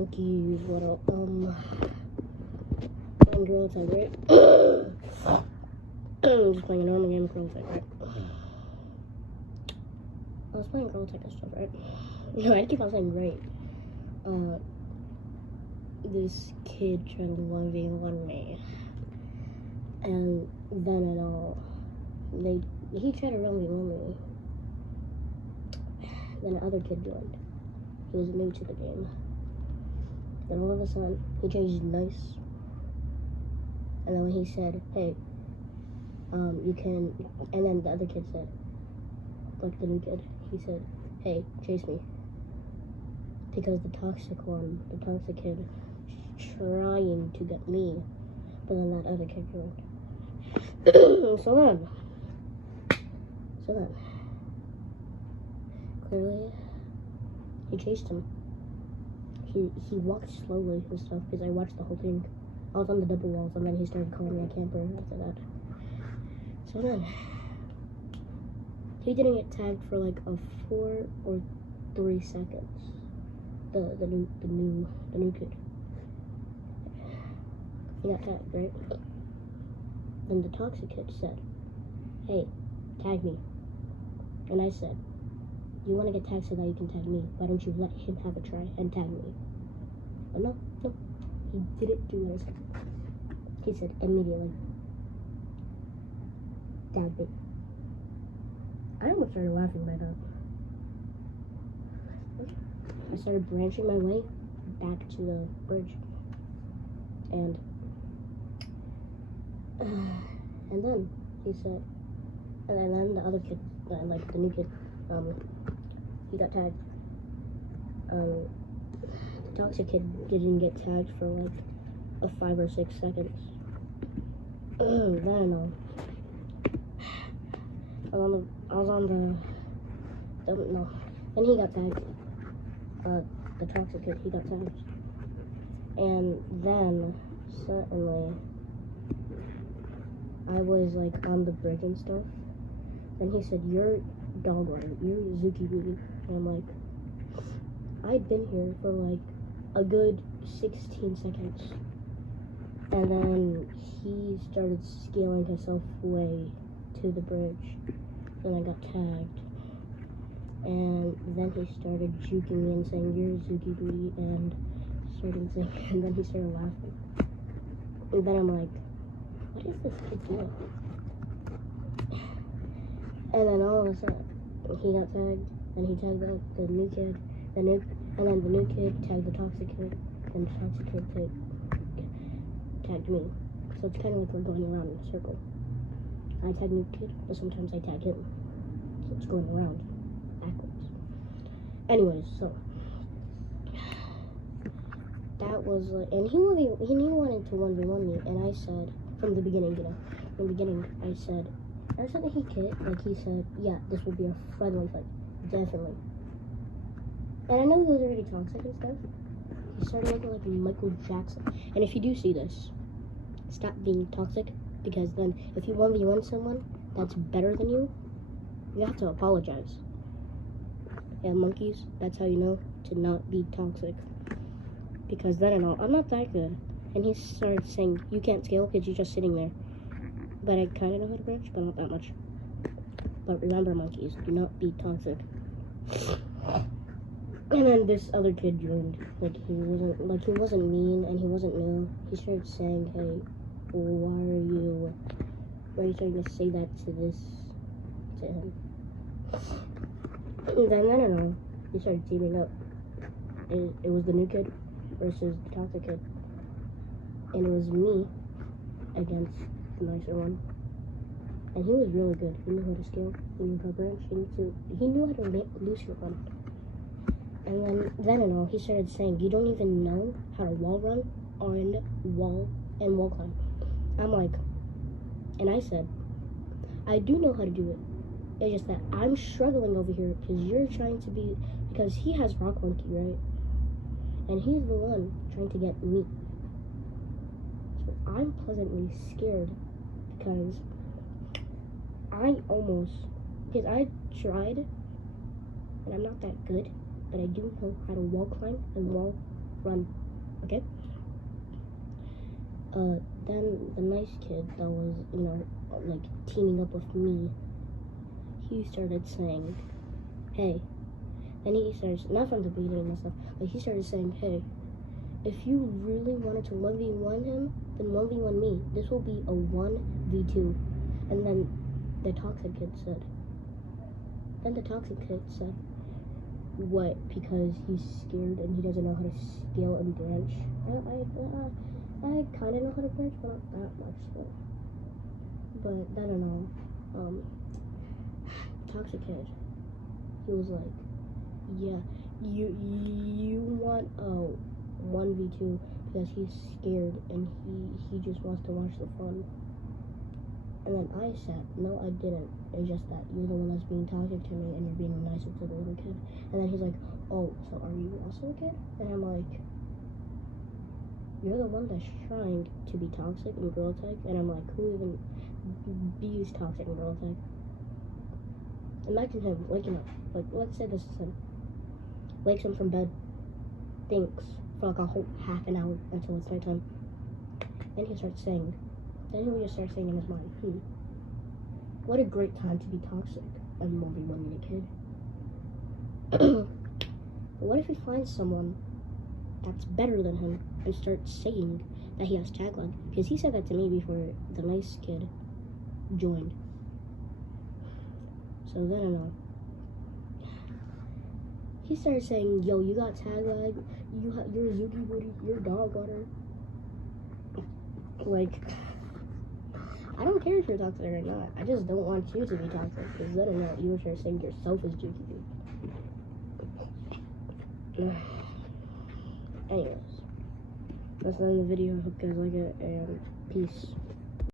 monkeys, what else? Playing Gorilla Tag, right? I'm just playing a normal game of Gorilla Tag, right? I was playing Gorilla Tag and stuff, right? No, I keep on saying right. This kid tried to 1v1 me. And then he tried to 1v1 me. Then another kid joined. He was new to the game. Then all of a sudden, he changed nice. And then when he said, hey, you can, and then the other kid said, like the new kid, he said, hey, chase me. Because the toxic kid, trying to get me. But then that other kid joined. So then, clearly, he chased him. He walked slowly and stuff because I watched the whole thing. I was on the double walls and then he started calling me a camper after that. So then, he didn't get tagged for like a 4 or 3 seconds. The new kid. He got tagged, right? Then the toxic kid said, hey, tag me. And I said, you want to get tagged so that you can tag me. Why don't you let him have a try and tag me? But no. He didn't do what I said. He said immediately, tag me. I almost started laughing by that. I started branching my way back to the bridge. And then he said, and then the other kid, like the new kid, he got tagged. The toxic kid didn't get tagged for like a 5 or 6 seconds. I don't know. I was on the no. Then he got tagged. The toxic kid, he got tagged. And then suddenly I was like on the bridge and stuff. And he said, you're dog right, you're Zuki Booty. And I'm like, I've been here for like a good 16 seconds. And then he started scaling himself way to the bridge. Then I got tagged. And then he started juking me and saying, you're Zuki Booty, and started saying, and then he started laughing. And then I'm like, what is this kid doing? And then all of a sudden, he got tagged, and he tagged the new kid, and then the new kid tagged the toxic kid, and the toxic kid tagged me. So it's kind of like we're going around in a circle. I tag new kid, but sometimes I tag him. So it's going around backwards. Anyways, so that was like, and he wanted to 1v1 me, and I said from the beginning, I said that he said, yeah, this will be a friendly fight, definitely. And I know he was already toxic and stuff. He started looking like Michael Jackson. And if you do see this, stop being toxic, because then if you 1v1 someone that's better than you, you have to apologize. Yeah, monkeys, that's how you know to not be toxic. Because then I'm not that good. And he started saying, you can't scale because you're just sitting there. But I kind of know how to branch, but not that much. But remember, monkeys, do not be toxic. And then this other kid joined. He wasn't mean and he wasn't new. He started saying, hey, why are you trying to say that to him? And then, I don't know, he started teaming up. It was the new kid versus the toxic kid. And it was me against the nicer one. And he was really good. He knew how to scale, he knew how to branch, he knew how to loose your run. And then he started saying, you don't even know how to wall run and wall climb. I'm like, and I said, I do know how to do it. It's just that I'm struggling over here because he has Rock Monkey, right? And he's the one trying to get me. So I'm pleasantly scared because I tried, and I'm not that good, but I do know how to wall climb and wall run, okay? Then the nice kid that was, like, teaming up with me, he started saying, hey, and he starts, not from the beginning and stuff, like, he started saying, hey, if you really wanted to 1v1 him, then 1v1 me. This will be a 1v2. And then the toxic kid said, what, because he's scared and he doesn't know how to scale and branch. I kind of know how to branch, but not that much, but I don't know. Toxic kid, he was like, yeah, you want a 1v2 because he's scared and he just wants to watch the fun. And then I said, no, I didn't. It's just that you're the one that's being toxic to me and you're being nice to the little kid. And then he's like, oh, so are you also a kid? And I'm like, you're the one that's trying to be toxic and girl tag. And I'm like, who even bees toxic and girl tag? Imagine him waking up. Like, let's say this is him. Wakes up from bed, thinks for like a whole half an hour until it's nighttime. Then he starts saying, then he'll just start saying in his mind, what a great time to be toxic. I'm only one kid. But what if he finds someone that's better than him and starts saying that he has tag lag? Because he said that to me before the nice kid joined. So then I don't know. He started saying, yo, you got tag lag, you're a Zoogie Woody, you're a dog water. Like, I don't care if you're toxic or not. I just don't want you to be toxic, because then I know you would start saying yourself as Zoogie Woody. Anyways, that's the end of the video. I hope you guys like it, and peace.